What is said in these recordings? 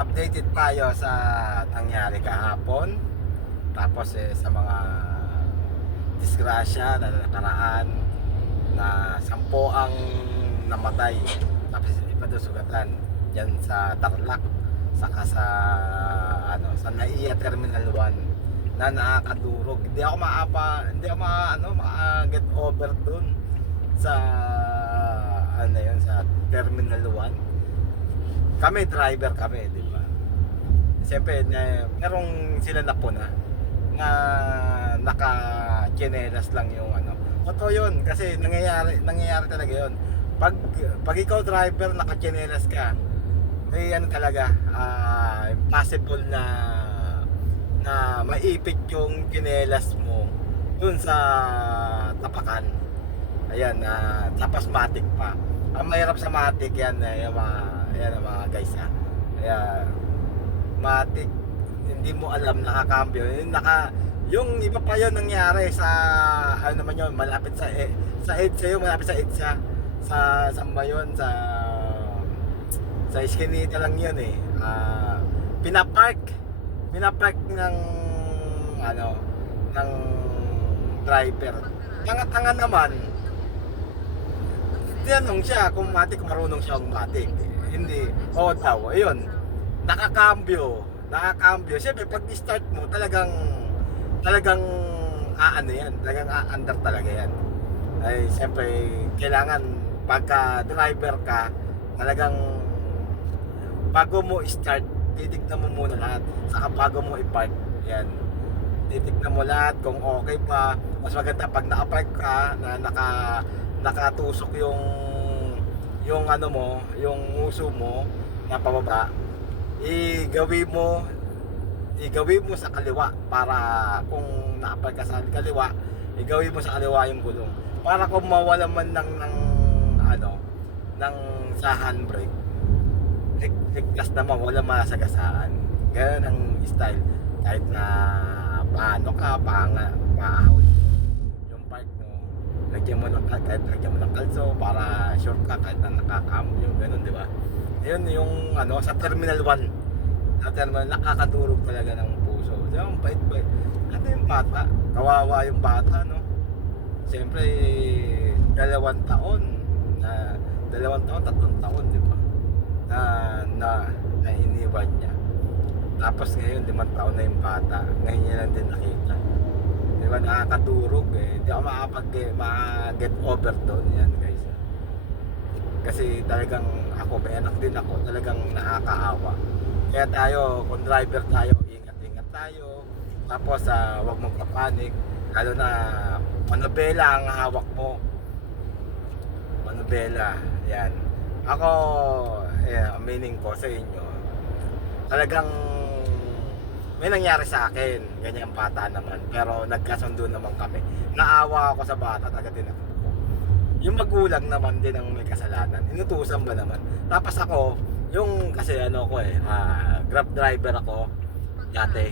updated tayo sa nangyari kahapon. Tapos eh, sa mga disgrasya na nakaraan na sampo ang namatay. Tapos iba doon sugatan yan sa Tarlac saka sa ano sa Naiya Terminal 1 na nakakadurog. Hindi ako maapa, hindi ako ma, ano, maka-get over doon sa ano yun, sa Terminal 1. Kami driver kami, di? Siyempre, na, merong sila na puna na naka chinelas lang yung ano. Totoo yun kasi nangyayari nangyayari talaga yun. Pag pag ikaw driver naka chinelas ka, eh ano talaga, ah, impossible na na maipit yung chinelas mo dun sa tapakan. Ayan, na tapos matik pa. Ang mahirap sa matik yan, eh, yung mga, ayan ang mga guys ha. Kaya, matik, hindi mo alam nakakambyo. Yung naka, yung iba pa yun nangyari sa, ano naman yun, malapit sa, eh, sa EDSA yun, malapit sa EDSA. Sa, saan ba yun? Sa, sa Eskinita lang yun eh. Ah, pinapark, pinapark ng, ano, ng driver. Tanga-tanga naman, tinanong siya kung matik marunong siya matik. Hindi. Oo daw. Ayun. Nakakambyo. Nakakambyo. Siyempre, pag start mo, talagang, talagang, aano yan. Talagang aandar talaga yan. Ay, siyempre, kailangan, pagka driver ka, talagang, bago mo start, titignan mo muna lahat. Saka bago mo i-park. Yan. Titignan mo lahat kung okay pa. Mas maganda pag naka-park ka, na naka, nakatusok yung yung ano mo, yung uso mo na pababa, igawi mo igawi mo sa kaliwa para kung sa kaliwa, igawi mo sa kaliwa yung gulong. Para kung mawala man ng, ng ano, ng sa handbrake, lig- ligtas naman, wala masagasaan. Ganun ang style. Kahit na paano ka, panga, paahon yung park mo, lagyan mo ng kahit lagyan mo ng kalso para sure ka kahit na nakakambyo, ganun, di ba? Yun yung ano, sa Terminal 1. Sa Terminal, nakakadurog talaga ng puso. Di ba, ang bait-bait. Ano yung bata? Kawawa yung bata, no? Siyempre, dalawang taon na dalawang taon, tatlong taon, di ba? Na, na, na iniwan niya. Tapos ngayon, limang taon na yung bata. Ngayon niya lang din nakita. Di ba, nakakadurog eh. Hindi ako makapag maka-get over doon yan, guys. Kasi talagang ako, may anak din ako, talagang nakakaawa. Kaya tayo, kung driver tayo, ingat-ingat tayo. Tapos, ah, huwag mong kapanik. Lalo na, manobela ang hawak mo. Manobela, yan. Ako, eh, meaning ko sa inyo, talagang may nangyari sa akin, ganyan bata naman, pero nagkasundo naman kami. Naawa ako sa bata, taga din ako. Yung magulang naman din ang may kasalanan, inutusan ba naman? Tapos ako, yung kasi ano ko eh, ah, grab driver ako dati.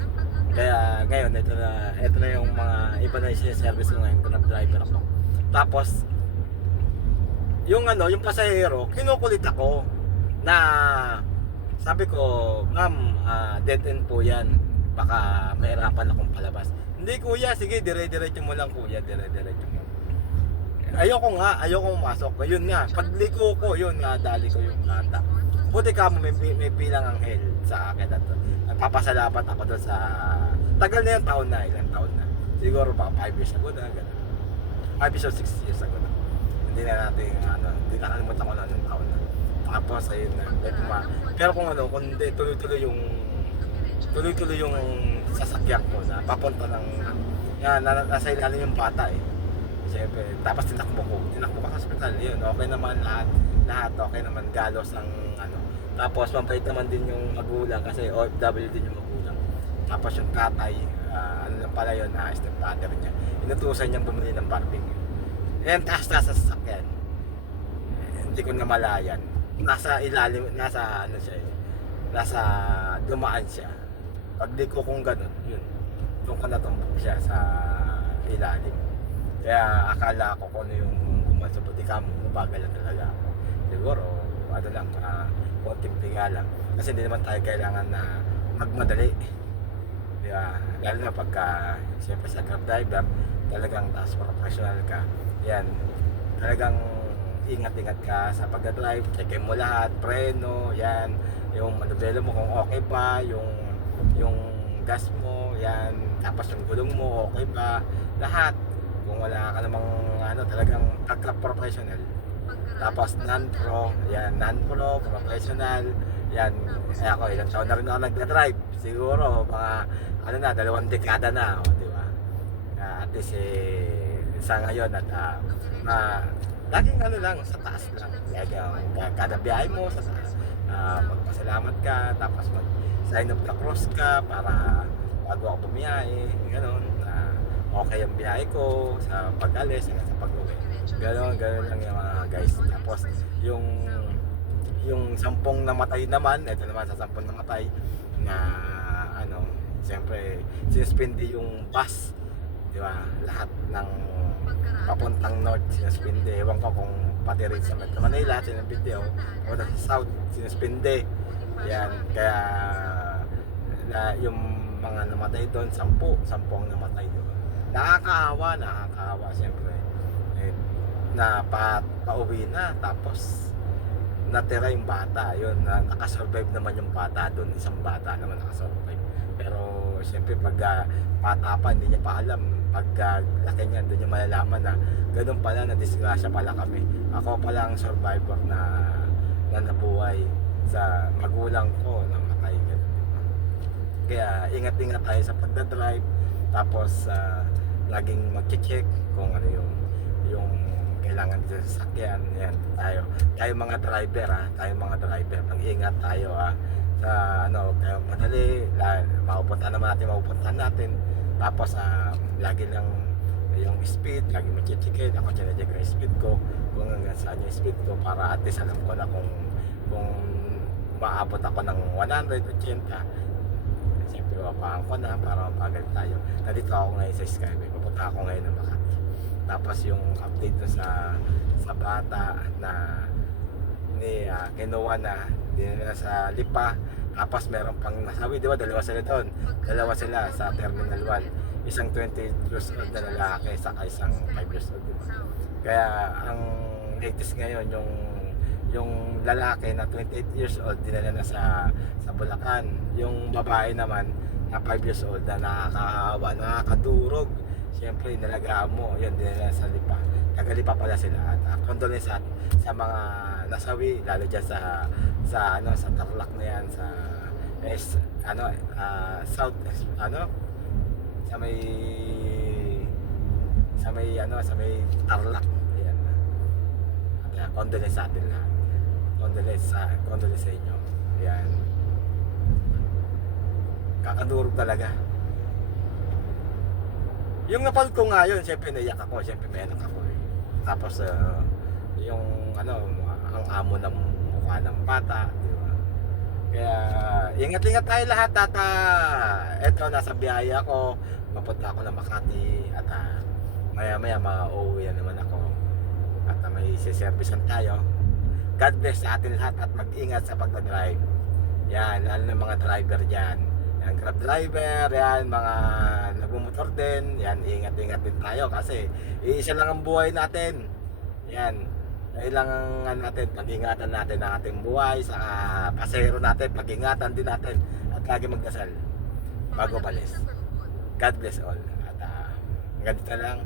Kaya ngayon, ito na, ito na yung mga iba na yung service ko ngayon, grab driver ako. Tapos, yung ano, yung pasahero, kinukulit ako na sabi ko, ma'am, ah, dead end po yan. Baka mahirapan akong palabas. Hindi kuya, sige, dire-diretso mo lang kuya, dire-diretso mo. Ayoko nga, ayoko pumasok. Yun nga, pagliko ko, yun nga, dali ko yung bata. Buti ka mo, may, may bilang anghel sa akin at nagpapasalamat ako doon sa... Tagal na yung taon na, ilang taon na. Siguro baka 5 years ago na, gano'n. 5 years or 6 years ago na. Hindi na natin, ano, hindi nakalimutan ko na ng taon na. Tapos, ayun na. Medyo ma- Pero kung ano, kung hindi, tuloy-tuloy yung tuloy-tuloy yung sasakyan ko na papunta ng yan, na, nasa ilalim yung bata eh. Siyempre, tapos tinakbo ko. Tinakbo ko sa hospital. Yun, okay naman lahat. Lahat okay naman. Galos ang ano. Tapos mabait naman din yung magulang kasi OFW din yung magulang. Tapos yung tatay, ah, ano lang pala yun, ah, stepfather niya. Inutusan niyang bumili ng barbing. Yan, taas-taas sa sasakyan. Hindi ko namalayan. Nasa ilalim, nasa ano siya eh. Nasa dumaan siya. Pag di ko kung ganun, yun. Doon ko natumbok siya sa ilalim. Kaya akala ko kung ano yung gumansa. Buti ka mo, mabagal na talaga ako. Siguro, ano lang, uh, konting tiga lang. Kasi hindi naman tayo kailangan na magmadali. Di ba? Lalo na pagka, siyempre sa grab driver, talagang taas professional ka. Yan, talagang ingat-ingat ka sa pagdadrive, checkin mo lahat, preno, yan, yung manubelo mo kung okay pa, yung yung gas mo, yan, tapos yung gulong mo, okay ba, lahat. Kung wala ka namang ano, talagang pagka-professional. Tapos non-pro, yan, non-pro, professional, yan, eh ako, ilang taon na rin ako nagda-drive. Siguro, mga, ano na, dalawang dekada na, o, di ba? At least, eh, sa ngayon, at, ah, na, laging ano lang, sa taas lang. Uh, kada biyahe mo, sa taas. Ah, magpasalamat ka, tapos mag sign of the cross ka para bago ako bumiyahe, gano'n. na okay ang biyahe ko sa pag-alis, sa pag-uwi. Gano'n, gano'n lang yung mga guys. Tapos, yung yung sampung namatay naman, ito naman sa sampung namatay, na ano, siyempre, sinuspindi yung bus, di ba? Lahat ng papuntang north, sinuspindi. Ewan ko kung pati rin sa Metro Manila, sinuspindi o, o sa south, sinuspindi. Yan, kaya na yung mga namatay doon, sampu, sampu ang namatay doon. Nakakaawa, nakakaawa siyempre. Eh, na pa, pauwi na, tapos natira yung bata, yun, na, nakasurvive naman yung bata doon, isang bata naman nakasurvive. Pero siyempre pag uh, bata pa, hindi niya pa alam, pag uh, laki niya, doon niya malalaman na ganun pala, na disgrasya pala kami. Ako pala ang survivor na, na nabuhay sa magulang ko na matay? Kaya ingat-ingat tayo sa pagdadrive, tapos uh, laging mag-check kung ano yung yung kailangan sa sakyan yan tayo. Tayo mga driver ha tayo mga driver. Mag-ingat tayo ha sa ano tayo madali. Mapupunta naman natin mapupunta natin. Tapos ah, lagi lang yung speed. Lagi mo check ako check yung speed ko. Kung hanggang saan yung speed ko para at least alam ko na kung kung maabot ako ng 180 siyempre wapahan ko na para mapagal tayo. Nandito ako ngayon sa Skyway. Pupunta ako ngayon ng Makati tapos yung update na sa sa bata na ni uh, kinuha na dinala sa Lipa. Tapos meron pang nasabi di ba? Dalawa sila doon. Dalawa sila sa Terminal 1 isang 20 years old na lalaki saka isang 5 years old di kaya ang latest ngayon yung yung lalaki na 28 years old dinala na sa sa Bulacan. Yung babae naman na 5 years old na nakakaawa nakakadurog Siyempre, nalagaan mo, yun, dinala sa lipa. Tagalipa pala sila. At uh, condolence at sa mga nasawi, lalo dyan sa, sa, ano, sa Tarlac na yan, sa, es, ano, uh, south, ano, sa may, sa may, ano, sa may Tarlac. Ayan. At uh, condolence sa atin lahat. Condolence sa, condolence sa inyo. Ayan. Kakadurog talaga. Yung napal ko nga yun, siyempre naiyak ako, siyempre may anak ako eh. Tapos uh, yung ano, ang amo ng mukha ng bata, di ba? Kaya ingat-ingat tayo lahat at uh, eto nasa biyaya ako, papunta ako ng Makati at uh, maya-maya mauwi na naman ako. At uh, may siservisan tayo. God bless sa atin lahat at mag-ingat sa pagdadrive. Yan, lalo ng mga driver dyan yan, grab driver, yan, mga nagmumotor din, yan, ingat-ingat din tayo kasi isa lang ang buhay natin. Yan, kailangan natin, pag-ingatan natin ang ating buhay, sa pasahero natin, pag-ingatan din natin, at lagi magdasal bago balis. God bless all. At uh, ganito lang.